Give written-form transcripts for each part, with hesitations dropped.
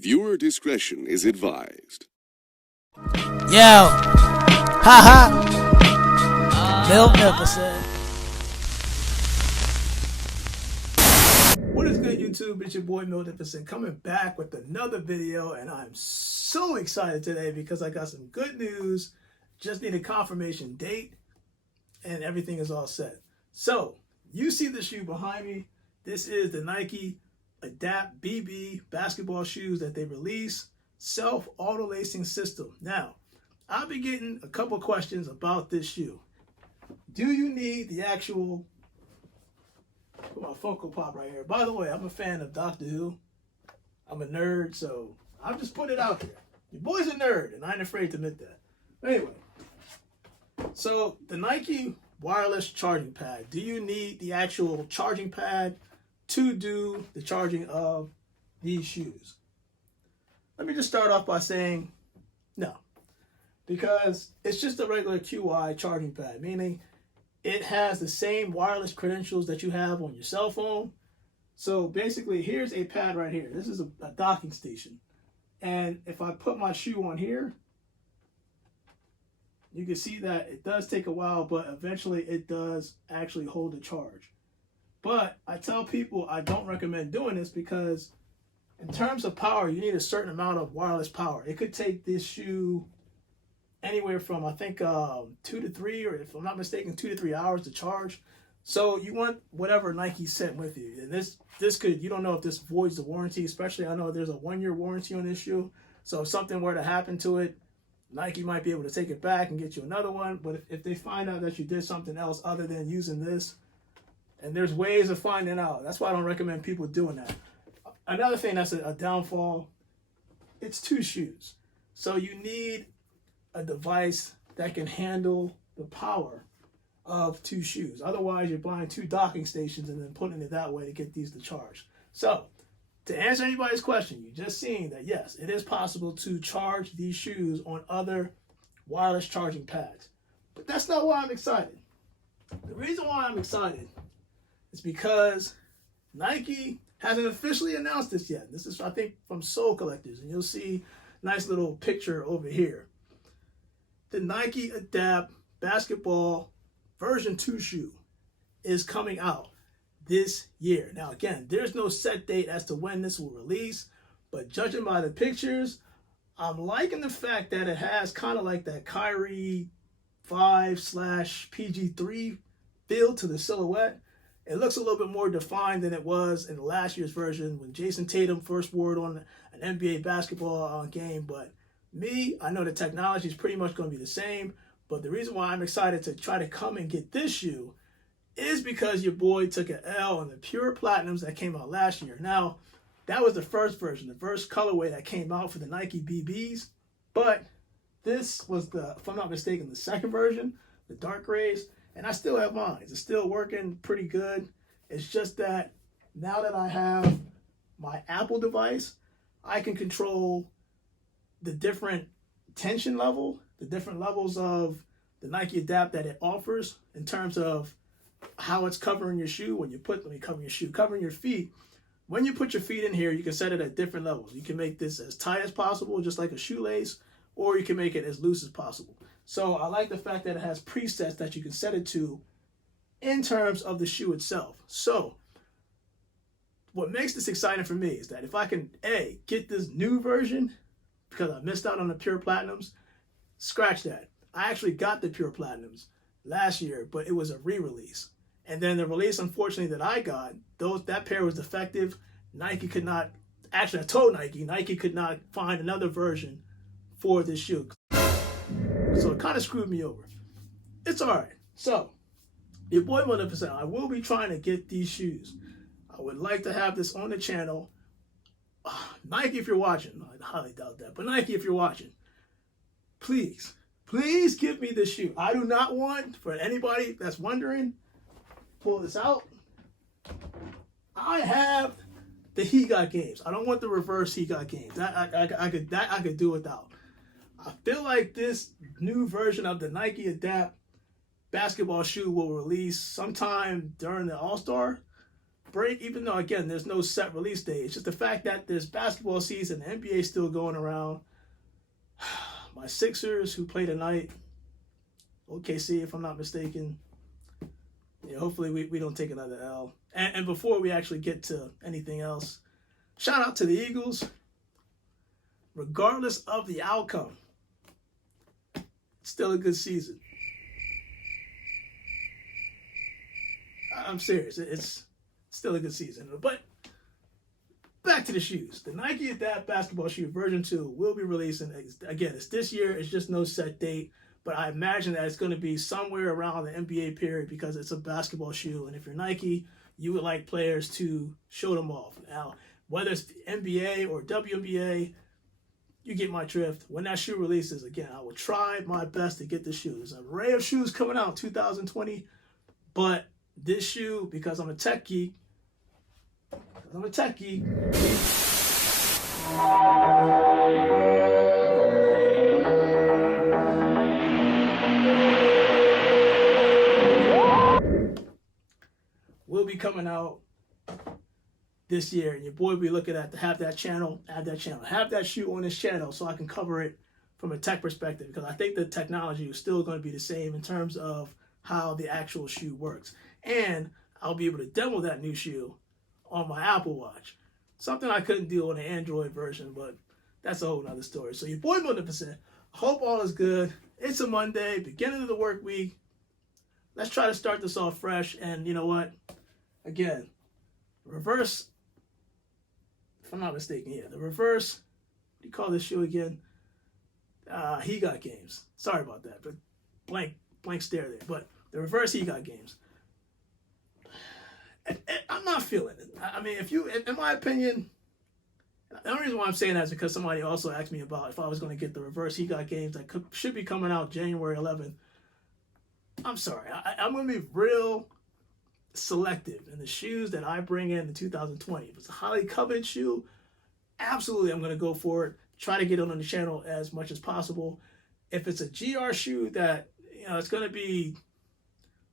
Viewer discretion is advised. Yo, haha, Milt Nicholson. What is good, YouTube? It's your boy Milt Nicholson coming back with another video, and I'm so excited today because I got some good news. Just need a confirmation date, and everything is all set. So you see the shoe behind me. This is the Nike Adapt BB basketball shoes that they released, self auto lacing system. Now, I've been getting a couple questions about this shoe. Do you need the actual, put my Funko Pop right here. By the way, I'm a fan of Doctor Who. I'm a nerd, so I'm just putting it out there. Your boy's a nerd, and I ain't afraid to admit that. Anyway, so the Nike wireless charging pad. Do you need the actual charging pad to do the charging of these shoes? Let me just start off by saying no, because it's just a regular QI charging pad, meaning it has the same wireless credentials that you have on your cell phone. So basically, here's a pad right here. This is a docking station. And if I put my shoe on here, you can see that it does take a while, but eventually it does actually hold the charge. But I tell people I don't recommend doing this because in terms of power, you need a certain amount of wireless power. It could take this shoe anywhere from, I think, 2 to 3, or if I'm not mistaken, 2 to 3 hours to charge. So you want whatever Nike sent with you. And this could, you don't know if this voids the warranty, especially I know there's a 1-year warranty on this shoe. So if something were to happen to it, Nike might be able to take it back and get you another one. But if they find out that you did something else other than using this, and there's ways of finding out. That's why I don't recommend people doing that. Another thing that's a downfall, it's 2 shoes. So you need a device that can handle the power of 2 shoes. Otherwise, you're buying 2 docking stations and then putting it that way to get these to charge. So to answer anybody's question, you just seen that yes, it is possible to charge these shoes on other wireless charging pads. But that's not why I'm excited. The reason why I'm excited is because Nike hasn't officially announced this yet. This is, I think, from Soul Collectors, and you'll see a nice little picture over here. The Nike Adapt Basketball version 2 shoe is coming out this year. Now, again, there's no set date as to when this will release, but judging by the pictures, I'm liking the fact that it has kind of like that Kyrie 5/PG3 feel to the silhouette. It looks a little bit more defined than it was in the last year's version when Jason Tatum first wore it on an NBA basketball game. But me, I know the technology is pretty much going to be the same. But the reason why I'm excited to try to come and get this shoe is because your boy took an L on the Pure Platinums that came out last year. Now, that was the first version, the first colorway that came out for the Nike BBs. But this was the, if I'm not mistaken, the second version, the dark grays. And I still have mine. It's still working pretty good. It's just that now that I have my Apple device, I can control the different tension level, the different levels of the Nike Adapt that it offers in terms of how it's covering your shoe. When you put, let me cover your shoe, covering your feet. When you put your feet in here, you can set it at different levels. You can make this as tight as possible, just like a shoelace, or you can make it as loose as possible. So I like the fact that it has presets that you can set it to in terms of the shoe itself. So what makes this exciting for me is that if I can, A, get this new version, because I missed out on the Pure Platinums, scratch that. I actually got the Pure Platinums last year, but it was a re-release. And then the release, unfortunately, that I got, that pair was defective. Nike could not, actually I told Nike could not find another version for this shoe. So it kind of screwed me over. It's all right. So, your boy 100%, I will be trying to get these shoes. I would like to have this on the channel. Nike, if you're watching, I highly doubt that, but Nike, if you're watching, please give me this shoe. I do not want, for anybody that's wondering, pull this out. I have the He Got Games. I don't want the reverse He Got Games. I could do without. I feel like this new version of the Nike Adapt basketball shoe will release sometime during the All-Star break, even though, again, there's no set release date. It's just the fact that there's basketball season, the NBA is still going around. My Sixers, who play tonight, OKC, if I'm not mistaken. Yeah, hopefully we don't take another L. And before we actually get to anything else, shout out to the Eagles. Regardless of the outcome, still a good season. I'm serious. It's still a good season. But back to the shoes. The Nike Adapt basketball shoe version 2 will be releasing. Again, it's this year. It's just no set date. But I imagine that it's going to be somewhere around the NBA period because it's a basketball shoe. And if you're Nike, you would like players to show them off. Now, whether it's NBA or WNBA, you get my drift. When that shoe releases, again, I will try my best to get the shoe. There's an array of shoes coming out in 2020. But this shoe, because I'm a tech geek, will be coming out this year, and your boy will be looking at to have that shoe on this channel so I can cover it from a tech perspective, because I think the technology is still going to be the same in terms of how the actual shoe works. And I'll be able to demo that new shoe on my Apple Watch. Something I couldn't do on the Android version, but that's a whole nother story. So your boy 100%. Hope all is good. It's a Monday, beginning of the work week. Let's try to start this off fresh. And you know what? Again, reverse, if I'm not mistaken, the reverse, what do you call this shoe again? He Got Games. Sorry about that, but blank stare there. But the reverse He Got Games. I'm not feeling it. I mean, in my opinion, the only reason why I'm saying that is because somebody also asked me about if I was going to get the reverse He Got Games that should be coming out January 11th. I'm sorry. I'm going to be real selective in the shoes that I bring in 2020. If it's a highly coveted shoe, absolutely I'm going to go for it. Try to get it on the channel as much as possible. If it's a GR shoe that, it's going to be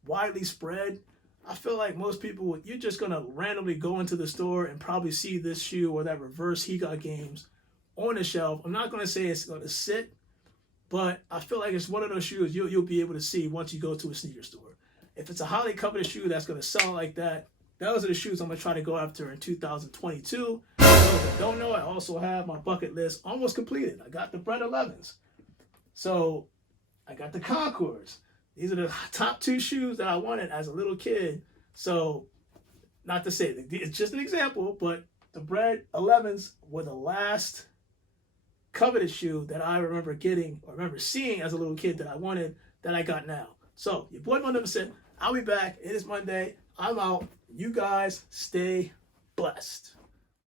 widely spread, I feel like most people, you're just going to randomly go into the store and probably see this shoe or that reverse He Got Games on the shelf. I'm not going to say it's going to sit, but I feel like it's one of those shoes you'll be able to see once you go to a sneaker store. If it's a highly coveted shoe that's going to sell like that, those are the shoes I'm going to try to go after in 2022. For those that don't know, I also have my bucket list almost completed. I got the Bred 11s. So I got the Concords. These are the top 2 shoes that I wanted as a little kid. So, not to say, it's just an example, but the Bred 11s were the last coveted shoe that I remember getting or remember seeing as a little kid that I wanted that I got now. So, your boy 100%, I'll be back. It is Monday. I'm out. You guys stay blessed.